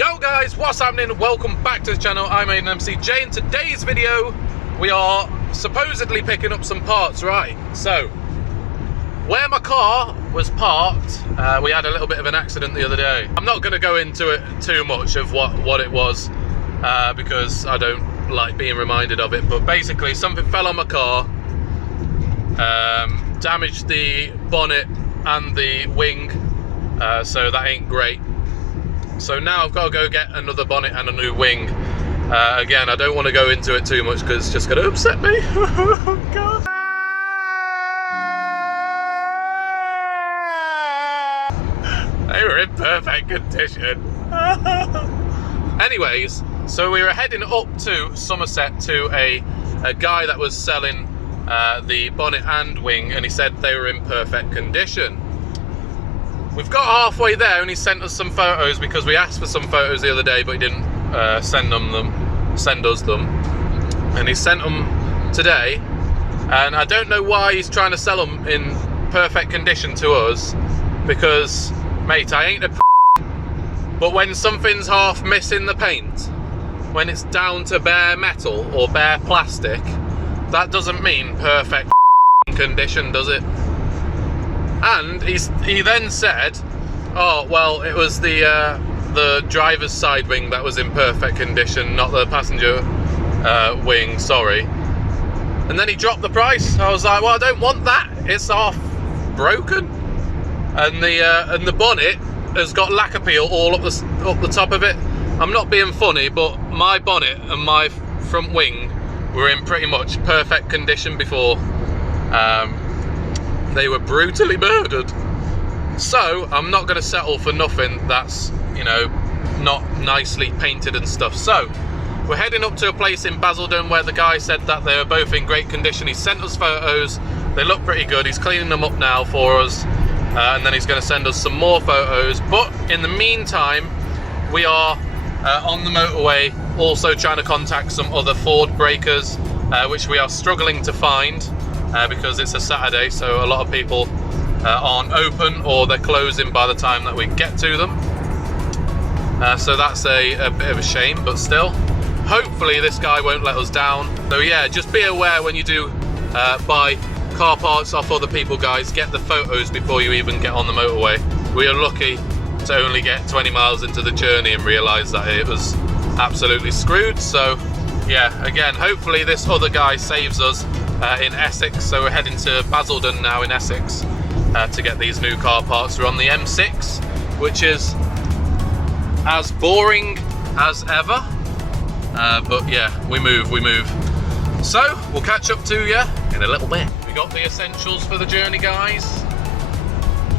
Yo guys, what's happening? Welcome back to the channel. I'm AidanMCJ. In today's video, we are supposedly picking up some parts, right? So, where my car was parked, we had a little bit of an accident the other day. I'm not going to go into it too much of what it was, because I don't like being reminded of it, but basically something fell on my car, damaged the bonnet and the wing, so that ain't great. So now I've got to go get another bonnet and a new wing. Again, I don't want to go into it too much because it's just going to upset me. God. They were in perfect condition. Anyways, so we were heading up to Somerset to a guy that was selling the bonnet and wing, and he said they were in perfect condition. We've got halfway there and he sent us some photos because we asked for some photos the other day, but he didn't send us them. And he sent them today, and I don't know why he's trying to sell them in perfect condition to us, because, mate, I ain't a but when something's half missing the paint, when it's down to bare metal or bare plastic, that doesn't mean perfect condition, does it? And he then said, oh, well, it was the driver's side wing that was in perfect condition, not the passenger wing, sorry. And then he dropped the price. I was like, well, I don't want that. It's half broken. And the bonnet has got lacquer peel all up the top of it. I'm not being funny, but my bonnet and my front wing were in pretty much perfect condition before. They were brutally murdered. So I'm not going to settle for nothing that's, you know, not nicely painted and stuff. So we're heading up to a place in Basildon where the guy said that they were both in great condition. He sent us photos. They look pretty good. He's cleaning them up now for us, and then he's going to send us some more photos. But in the meantime, we are on the motorway also trying to contact some other Ford breakers, which we are struggling to find. Because it's a Saturday, so a lot of people aren't open, or they're closing by the time that we get to them. So that's a bit of a shame, but still, hopefully this guy won't let us down. So yeah, just be aware when you do buy car parts off other people, guys. Get the photos before you even get on the motorway. We are lucky to only get 20 miles into the journey and realise that it was absolutely screwed. So yeah, again, hopefully this other guy saves us in Essex. So we're heading to Basildon now in Essex to get these new car parts. We're on the M6, which is as boring as ever, but yeah, we move. So we'll catch up to you in a little bit. We got the essentials for the journey, guys.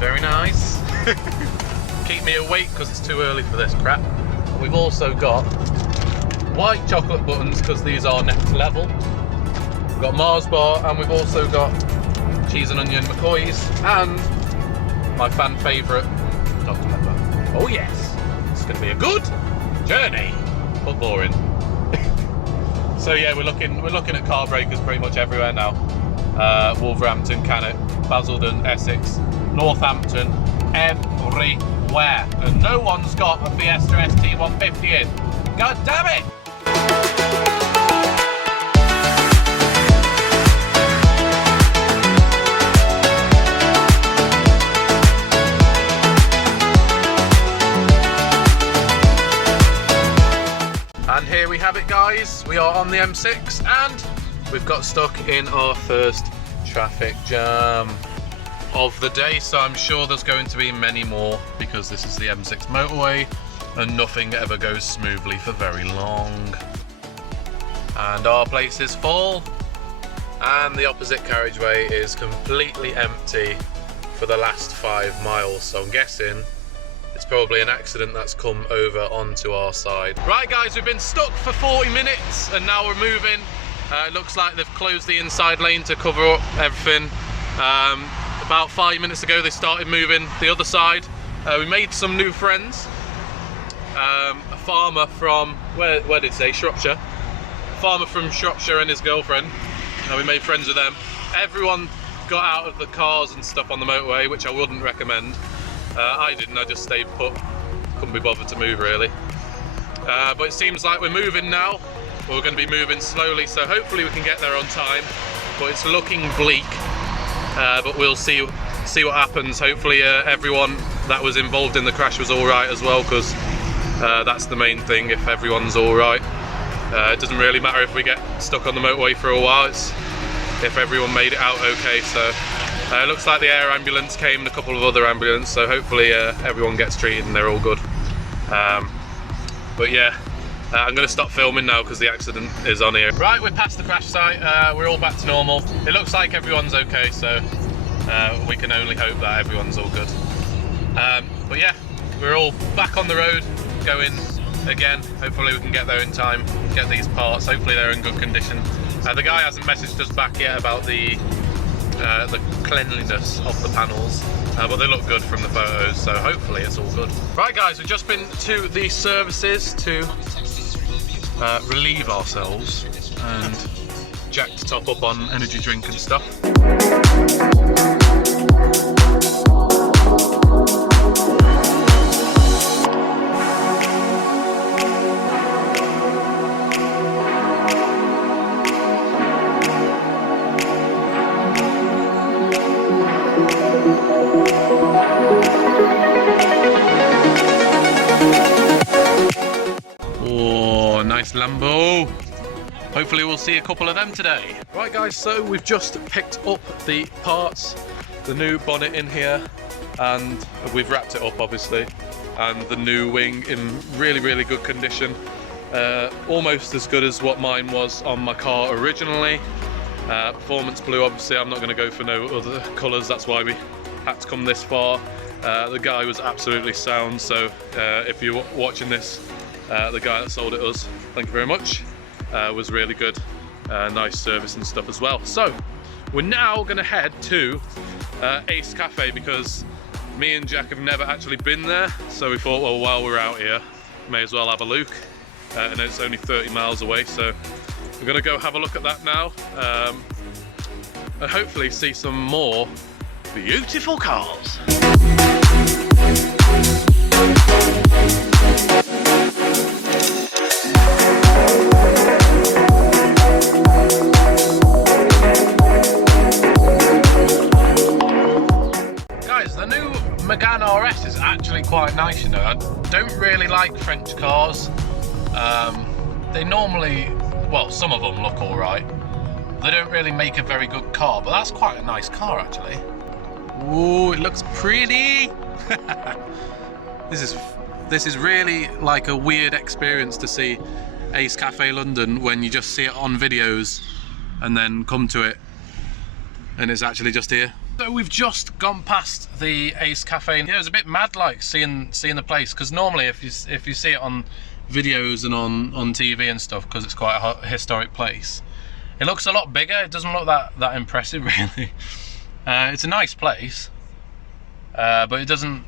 Very nice. Keep me awake because it's too early for this crap. We've also got white chocolate buttons because these are next level. We've got Mars bar, and we've also got cheese and onion McCoys, and my fan favourite Dr Pepper. Oh yes, it's going to be a good journey, but boring. So yeah, we're looking at car breakers pretty much everywhere now. Wolverhampton, Cannock, Basildon, Essex, Northampton, everywhere, and no one's got a Fiesta ST150 in. God damn it! And here we have it, guys. We are on the M6 and we've got stuck in our first traffic jam of the day. So I'm sure there's going to be many more because this is the M6 motorway and nothing ever goes smoothly for very long. And our place is full and the opposite carriageway is completely empty for the last 5 miles. So I'm guessing it's probably an accident that's come over onto our side. Right guys, we've been stuck for 40 minutes and now we're moving. It looks like they've closed the inside lane to cover up everything. About 5 minutes ago they started moving the other side. We made some new friends. A farmer from, where did it say, Shropshire. A farmer from Shropshire and his girlfriend. We made friends with them. Everyone got out of the cars and stuff on the motorway, which I wouldn't recommend. I didn't, I just stayed put. Couldn't be bothered to move really. But it seems like we're moving now. We're going to be moving slowly, so hopefully we can get there on time. But it's looking bleak. But we'll see what happens. Hopefully everyone that was involved in the crash was all right as well, because that's the main thing. If everyone's all right, it doesn't really matter if we get stuck on the motorway for a while. It's if everyone made it out okay. So it looks like the air ambulance came and a couple of other ambulances. So hopefully everyone gets treated and they're all good. But yeah. I'm going to stop filming now because the accident is on here. Right, we're past the crash site. We're all back to normal. It looks like everyone's okay, so we can only hope that everyone's all good. But yeah, we're all back on the road, going again. Hopefully we can get there in time, get these parts. Hopefully they're in good condition. The guy hasn't messaged us back yet about the cleanliness of the panels. But they look good from the photos, so hopefully it's all good. Right guys, we've just been to the services to relieve ourselves, and Jack to top up on energy drink and stuff. Oh, nice Lambo. Hopefully we'll see a couple of them today. Right guys, so we've just picked up the parts, the new bonnet in here, and we've wrapped it up obviously, and the new wing in really, really good condition. Almost as good as what mine was on my car originally. Performance blue, obviously I'm not going to go for no other colours, that's why we had to come this far. The guy was absolutely sound, so if you're watching this, the guy that sold it us, thank you very much, was really good. Nice service and stuff as well. So we're now going to head to Ace Cafe, because me and Jack have never actually been there, so we thought, well, while we're out here, may as well have a look. And it's only 30 miles away, so we're going to go have a look at that now, and hopefully see some more beautiful cars. Guys, the new Megane RS is actually quite nice, you know. I don't really like French cars. They normally, well, some of them look alright. They don't really make a very good car, but that's quite a nice car actually. Ooh, it looks pretty. This is really like a weird experience to see Ace Cafe London when you just see it on videos and then come to it and it's actually just here. So we've just gone past the Ace Cafe. Yeah, it was a bit mad like seeing the place, because normally if you see it on videos and on TV and stuff, because it's quite a historic place, it looks a lot bigger. It doesn't look that impressive really. It's a nice place, but it doesn't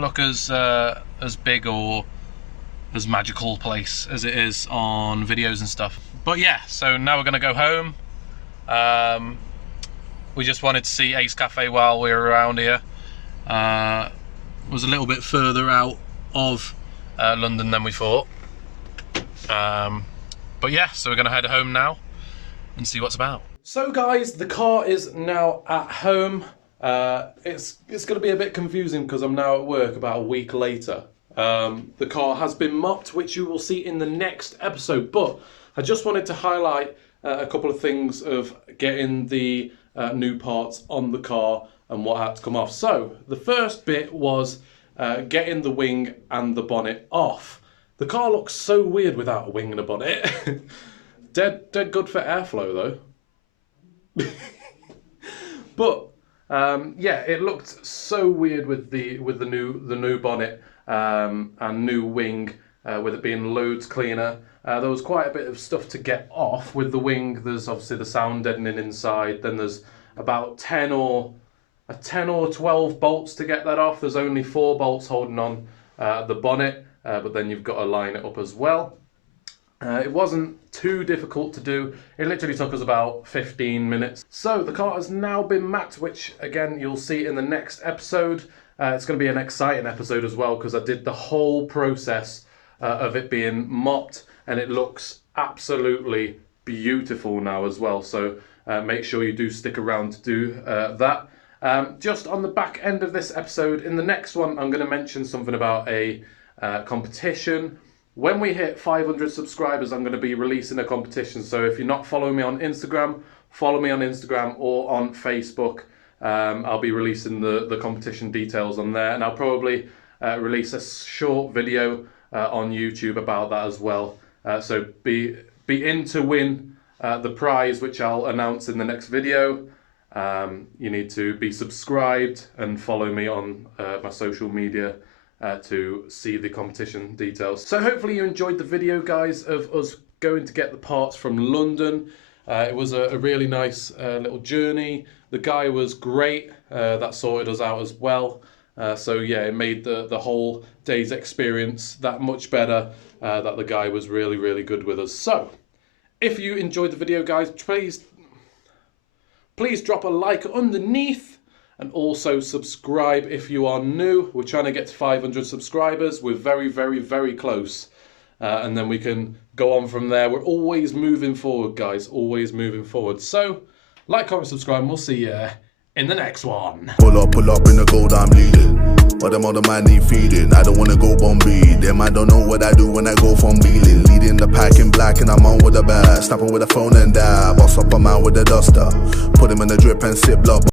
look as big or as magical place as it is on videos and stuff. But yeah, so now we're gonna go home. We just wanted to see Ace Cafe while we were around here. It was a little bit further out of London than we thought. But yeah, so we're gonna head home now and see what's about. So guys, the car is now at home. It's going to be a bit confusing because I'm now at work about a week later. The car has been mopped, which you will see in the next episode, but I just wanted to highlight a couple of things of getting the new parts on the car and what had to come off. So the first bit was getting the wing and the bonnet off. The car looks so weird without a wing and a bonnet. dead good for airflow though. But yeah, it looked so weird with the new bonnet and new wing, with it being loads cleaner. There was quite a bit of stuff to get off with the wing. There's obviously the sound deadening inside. Then there's about 10 or 12 bolts to get that off. There's only 4 bolts holding on the bonnet, but then you've got to line it up as well. It wasn't too difficult to do. It literally took us about 15 minutes. So the car has now been mapped, which again you'll see in the next episode. It's going to be an exciting episode as well, because I did the whole process of it being mopped, and it looks absolutely beautiful now as well. So make sure you do stick around to do that. Just on the back end of this episode, in the next one, I'm going to mention something about a competition. When we hit 500 subscribers, I'm going to be releasing a competition. So if you're not following me on Instagram, follow me on Instagram or on Facebook. I'll be releasing the competition details on there, and I'll probably release a short video on YouTube about that as well. So be in to win the prize, which I'll announce in the next video. You need to be subscribed and follow me on my social media to see the competition details. So hopefully you enjoyed the video, guys, of us going to get the parts from London. It was a really nice little journey. The guy was great. That sorted us out as well. So yeah, it made the whole day's experience that much better, that the guy was really, really good with us. So if you enjoyed the video, guys, please drop a like underneath, and also subscribe if you are new. We're trying to get to 500 subscribers. We're very, very, very close. And then we can go on from there. We're always moving forward, guys. Always moving forward. So, like, comment, subscribe, and we'll see you in the next one. Pull up in the gold, I'm leading. But them other man need feeding. I don't wanna go Bombay. Them I don't know what I do when I go from dealing. Leading the pack in black and I'm on with a bat. Snapping with a phone and dab. Boss up a man with a duster. Put him in the drip and sip block.